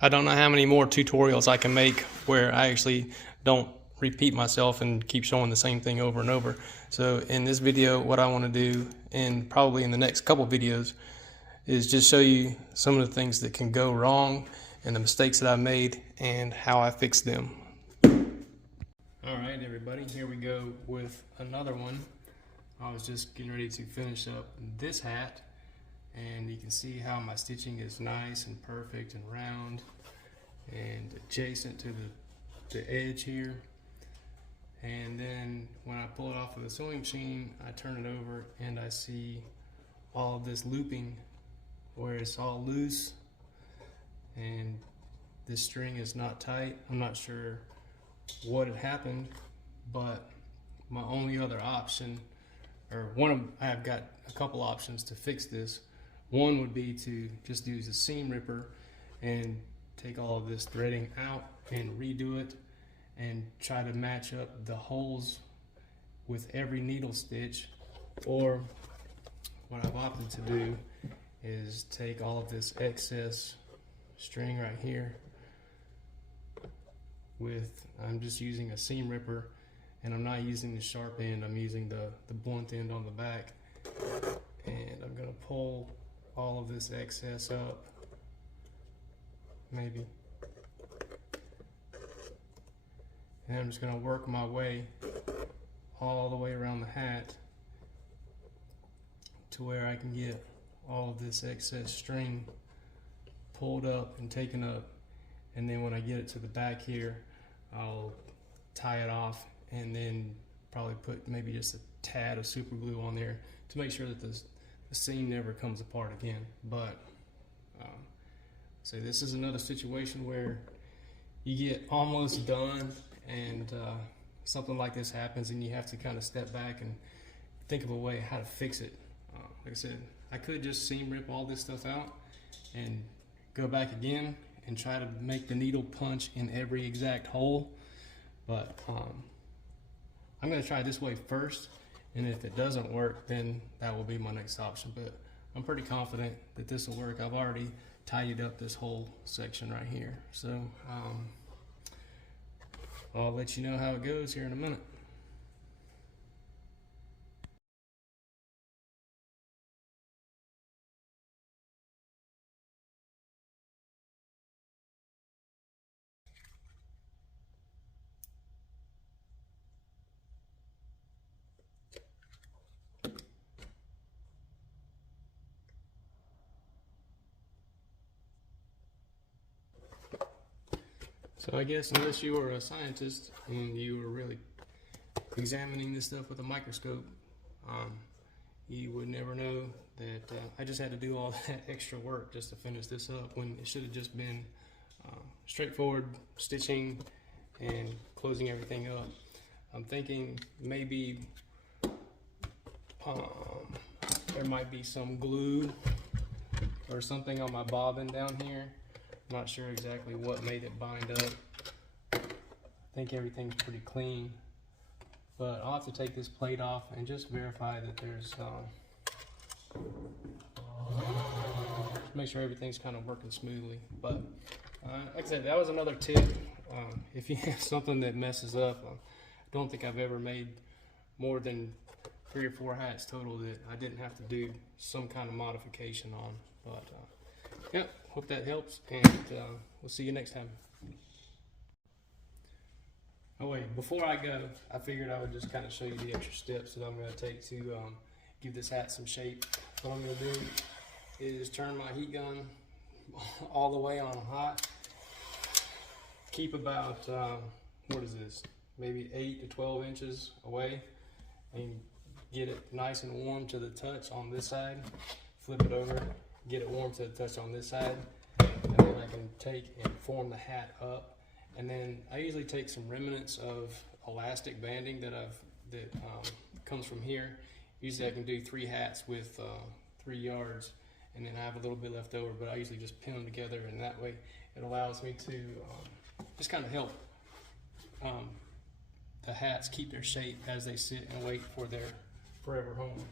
I don't know how many more tutorials I can make where I actually don't repeat myself and keep showing the same thing over and over. So in this video, what I want to do, and probably in the next couple videos, is just show you some of the things that can go wrong and the mistakes that I made and how I fixed them. All right, everybody, here we go with another one. I was just getting ready to finish up this hat, and you can see how my stitching is nice and perfect and round and adjacent to the edge here. And then when I pull it off of the sewing machine, I turn it over and I see all of this looping where it's all loose and this string is not tight. I'm not sure what had happened, but my only other option, I've got a couple options to fix this. One would be to just use a seam ripper and take all of this threading out and redo it and try to match up the holes with every needle stitch. Or what I've opted to do is take all of this excess string right here I'm just using a seam ripper, and I'm not using the sharp end, I'm using the blunt end on the back, and I'm going to pull all of this excess up, maybe, and I'm just going to work my way all the way around the hat to where I can get all of this excess string pulled up and taken up. And then when I get it to the back here, I'll tie it off and then probably put maybe just a tad of super glue on there to make sure that the seam never comes apart again. But so this is another situation where you get almost done and something like this happens and you have to kind of step back and think of a way how to fix it. Like I said, I could just seam rip all this stuff out and go back again and try to make the needle punch in every exact hole, but I'm going to try this way first, and if it doesn't work, then that will be my next option. But I'm pretty confident that this will work. I've already tidied up this whole section right here, so I'll let you know how it goes here in a minute. So I guess unless you were a scientist and you were really examining this stuff with a microscope, you would never know that I just had to do all that extra work just to finish this up, when it should have just been straightforward stitching and closing everything up. I'm thinking maybe there might be some glue or something on my bobbin down here. Not sure exactly what made it bind up. I think everything's pretty clean, but I'll have to take this plate off and just verify that there's make sure everything's kind of working smoothly. But like I said, that was another tip. If you have something that messes up, I don't think I've ever made more than 3 or 4 hats total that I didn't have to do some kind of modification on. But yeah, hope that helps, and we'll see you next time. Oh wait, before I go, I figured I would just kind of show you the extra steps that I'm going to take to give this hat some shape. What I'm going to do is turn my heat gun all the way on hot. Keep about, what is this, maybe 8 to 12 inches away, and get it nice and warm to the touch on this side. Flip it over, get it warm to the touch on this side, and then I can take and form the hat up. And then I usually take some remnants of elastic banding that comes from here. Usually I can do 3 hats with 3 yards, and then I have a little bit left over, but I usually just pin them together, and that way it allows me to just kind of help the hats keep their shape as they sit and wait for their forever home.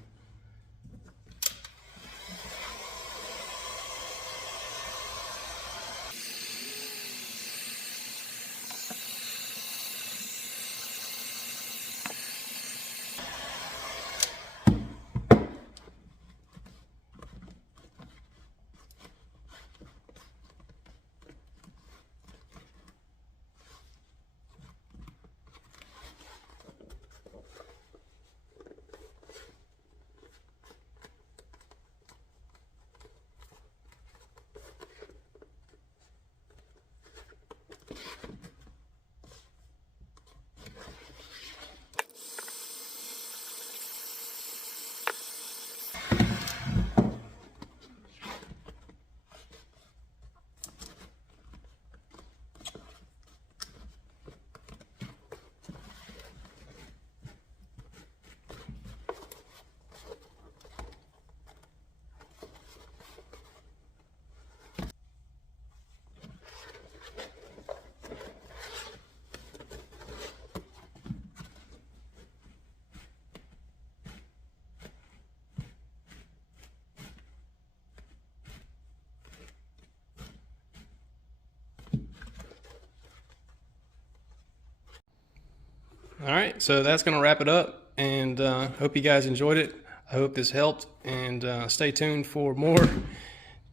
All right, so that's going to wrap it up, and hope you guys enjoyed it. I hope this helped, and stay tuned for more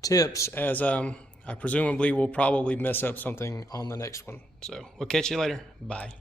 tips, as I presumably will probably mess up something on the next one. So we'll catch you later. Bye.